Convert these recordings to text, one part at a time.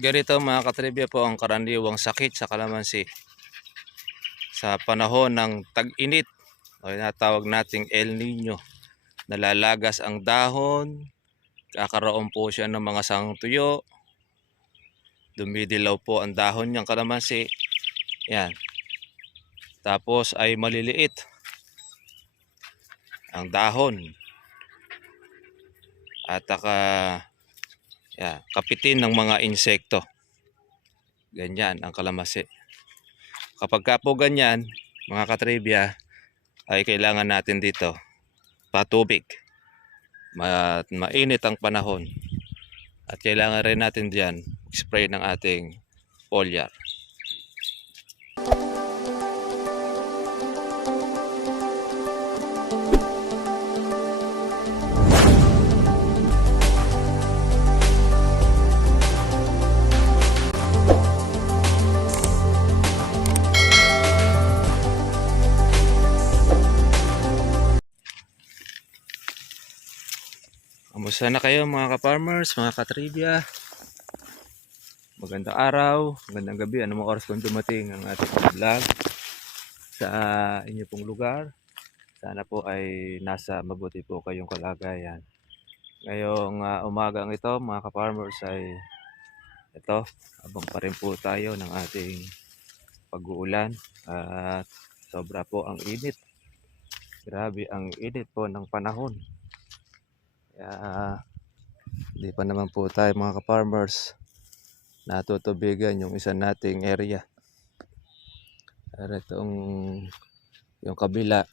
Ganito mga katribya po ang karaniwang sakit sa kalamansi sa panahon ng tag-init o tinatawag nating El Nino. Nalalagas ang dahon, kakaroon po siya ng mga sangtuyo, dumidilaw po ang dahon ng kalamansi. Yan. Tapos ay maliliit ang dahon at kapitin ng mga insekto. Ganyan ang kalamansi. Kapag ka po ganyan, mga katribya, ay kailangan natin dito patubig. Mainit ang panahon at kailangan rin natin diyan spray ng ating foliar. Kamusta na kayo mga ka-farmers, mga ka-trivia? Magandang araw, magandang gabi, anong oras kung dumating ang ating vlog sa inyo pong lugar. Sana po ay nasa mabuti po kayong kalagayan. Ngayong umagang ito mga ka-farmers ay ito, abang pa rin po tayo ng ating pag-uulan at sobra po ang init. Grabe ang init po ng panahon. Kaya hindi pa naman po tayo mga ka-farmers natutubigan yung isa nating area. Pero itong yung kabila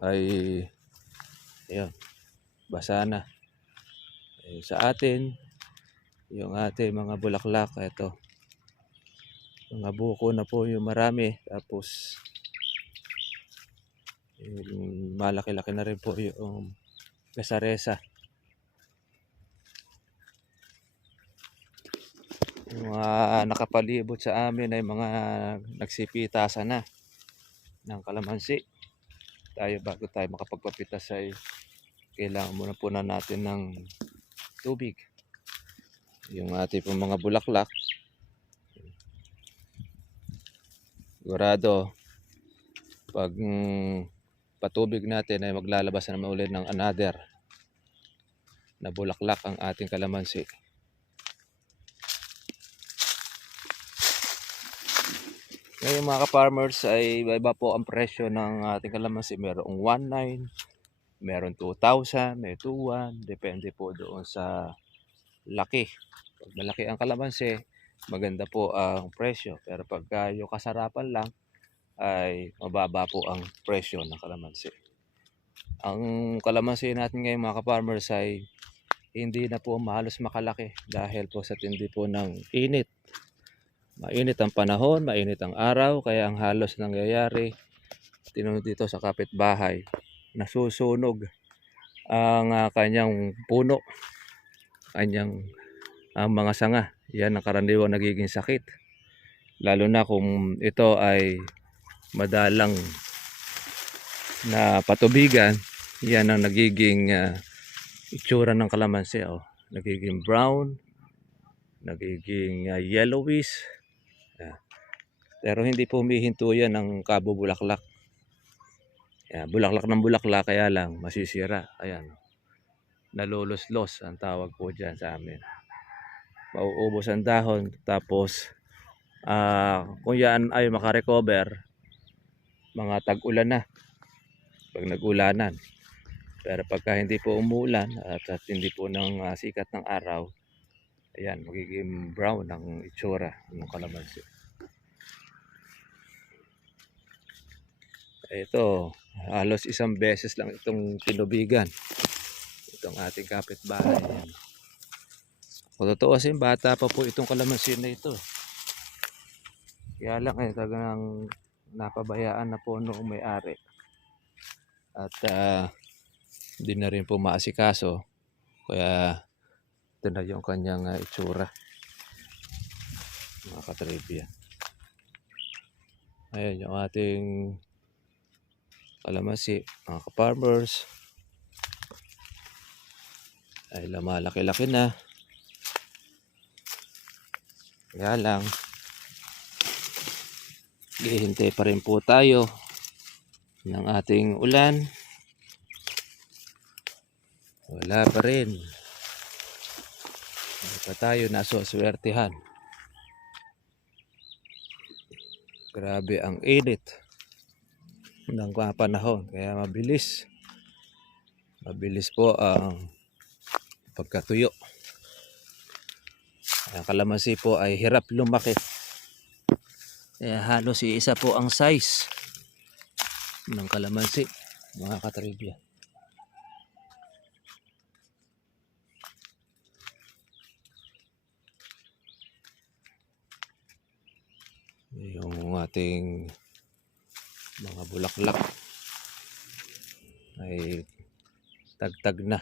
ay yun, basa na. Sa atin yung ating mga bulaklak, ito mga buko na po yung marami, tapos malaki-laki na rin po yung gasaresa. Yung mga nakapalibot sa amin ay mga nagsipitasan na ng kalamansi. Bago tayo makapagpapitas ay kailangan muna po na natin ng tubig. Yung ating pong mga bulaklak, sigurado pag patubig natin ay maglalabas na naman ulit ng another na bulaklak ang ating kalamansi. Ngayon mga ka-farmers ay iba po ang presyo ng ating kalamansi. Merong 1.9, meron 2,000, may 2.1, depende po doon sa laki. Pag malaki ang kalamansi, maganda po ang presyo, pero pagka yung kasarapan lang ay mababa po ang presyo ng kalamansi. Ang kalamansi natin ngayon mga ka-farmers ay hindi na po halos makalaki dahil po sa tindi po ng init. Mainit ang panahon, mainit ang araw, kaya ang halos nangyayari dito sa kapitbahay, nasusunog ang kanyang puno, kanyang ang mga sanga. Yan ang karaniwang nagiging sakit, lalo na kung ito ay madalang na patubigan. Yan ang nagiging itsura ng kalamansi. Nagiging brown, nagiging yellowish. Pero hindi po humihinto yan ng kabubulaklak. Bulaklak ng bulaklak, kaya lang masisira. Ayan, naluluslos ang tawag po dyan sa amin. Mauubos ang dahon, tapos kung yan ay makarecover, mga tag-ulan na, pag nag-ulanan. Pero pagka hindi po umuulan at hindi po ng sikat ng araw, ayan, magiging brown ang itsura ng kalamansi. Ito, halos isang beses lang itong tinubigan itong ating kapitbahay. Kung totoo kasi bata pa po itong kalamansi na ito. Kaya lang talagang napabayaan na po noong may-ari. At hindi na rin po maasikaso. Kaya ito na yung kanyang itsura, mga katribya. Ayan yung ating kalamansi, mga ka-farmers, ay lumalaki-laki na. Kaya lang, hihintay pa rin po tayo ng ating ulan. Wala pa rin. Hindi pa tayo nasuswertihan. Grabe ang init ng panahon. Kaya mabilis. Mabilis po ang pagkatuyo. Ang kalamansi po ay hirap lumaki. Kaya halos iisa po ang size ng kalamansi, mga katribya. Yung ating mga bulaklak ay tagtag na.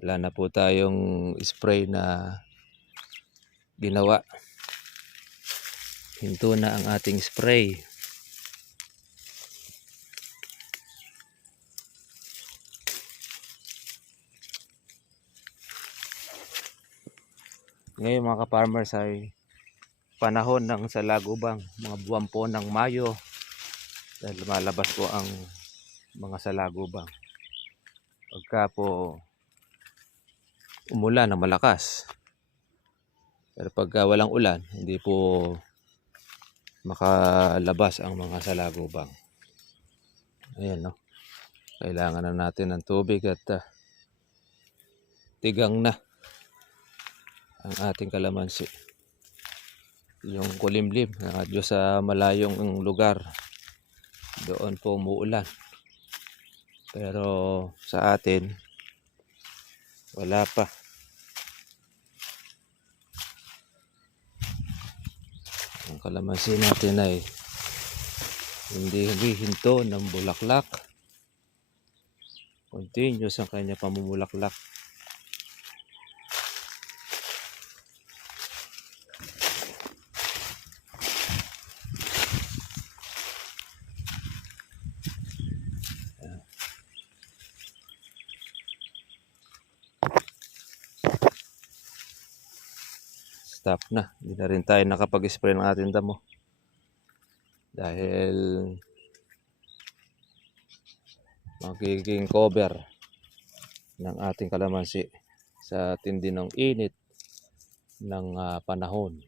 Wala na po tayong spray na ginawa. Hinto na ang ating spray. Ngayon mga ka-farmers ay panahon ng salagubang, mga buwan po ng Mayo, dahil lumalabas po ang mga salagubang. Pagka po umulan ng malakas, pero pagka walang ulan, hindi po makalabas ang mga salagubang. Ayan, no? Kailangan na natin ng tubig at tigang na ang ating kalamansi. Yung kulimlim, Diyos sa malayong lugar, doon po umuulan. Pero sa atin, wala pa. Ang kalamansi natin ay hindi hinto ng bulaklak. Continuous ang kanya pamumulaklak. Stop na. Hindi na rin tayo nakapag-spray ng ating damo. Dahil magiging cover ng ating kalamansi sa tindi ng init ng panahon.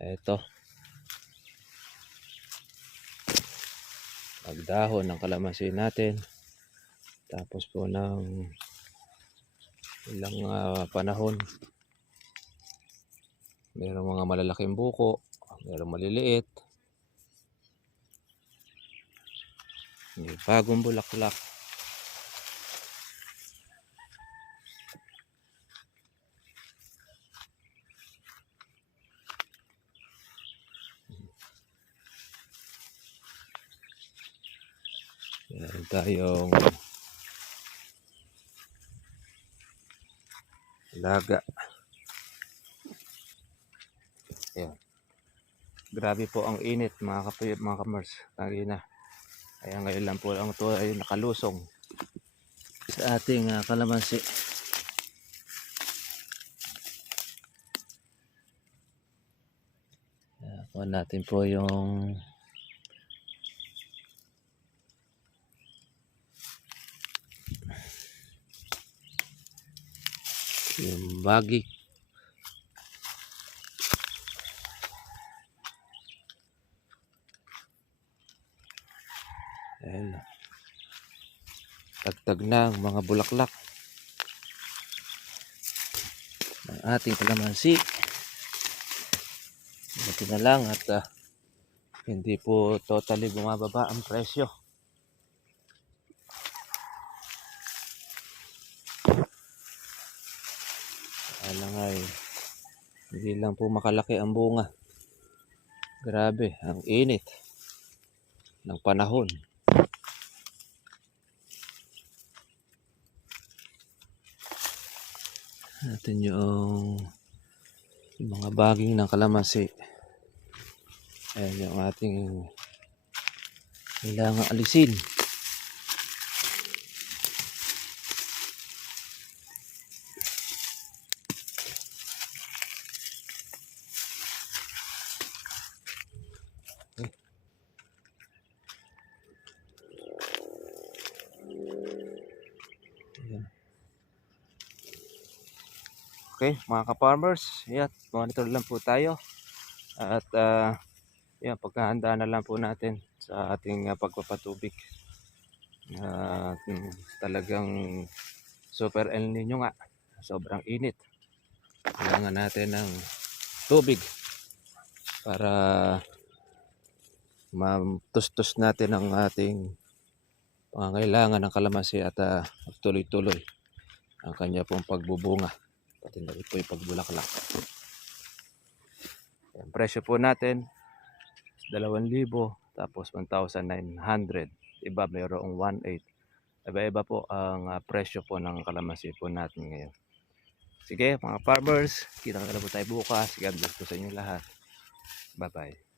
Ito. Magdahon ng kalamansi natin. Tapos po ng ilang panahon, mayroong mga malalaking buko, mayroong maliliit, may bagong bulaklak. Meron tayong laga. Ayan. Grabe po ang init mga kapuyot, mga kamers. Kanina. Kaya ngayon lang po ang ito ay nakalusong sa ating kalamansi. Kuha natin po yung bagi. Ayan. Tagtag na ang mga bulaklak ng ating kalamansi. Buti na lang at hindi po totally bumababa ang presyo. Alang ay hindi lang po makalaki ang bunga. Grabe ang init ng panahon. Natin yung mga baging ng kalamansi. Ayan yung ating kailangang alisin. Ayan. Okay, mga ka-farmers, yan, monitor lang po tayo. At yan, pagkahanda na lang po natin sa ating pagpapatubig. Talagang super El Nino nga. Sobrang init. Kailangan natin ng tubig para matustos natin ang ating pangangailangan ng kalamansi at tuloy-tuloy ang kanya pong pagbubunga. Pati na rin po yung pagbulaklak. Ang presyo po natin 2,000 tapos 1,900. Iba mayroong 1,800. Iba-iba po ang presyo po ng kalamansi po natin ngayon. Sige mga farmers, kita na po tayo bukas. God bless po sa inyo lahat. Bye bye.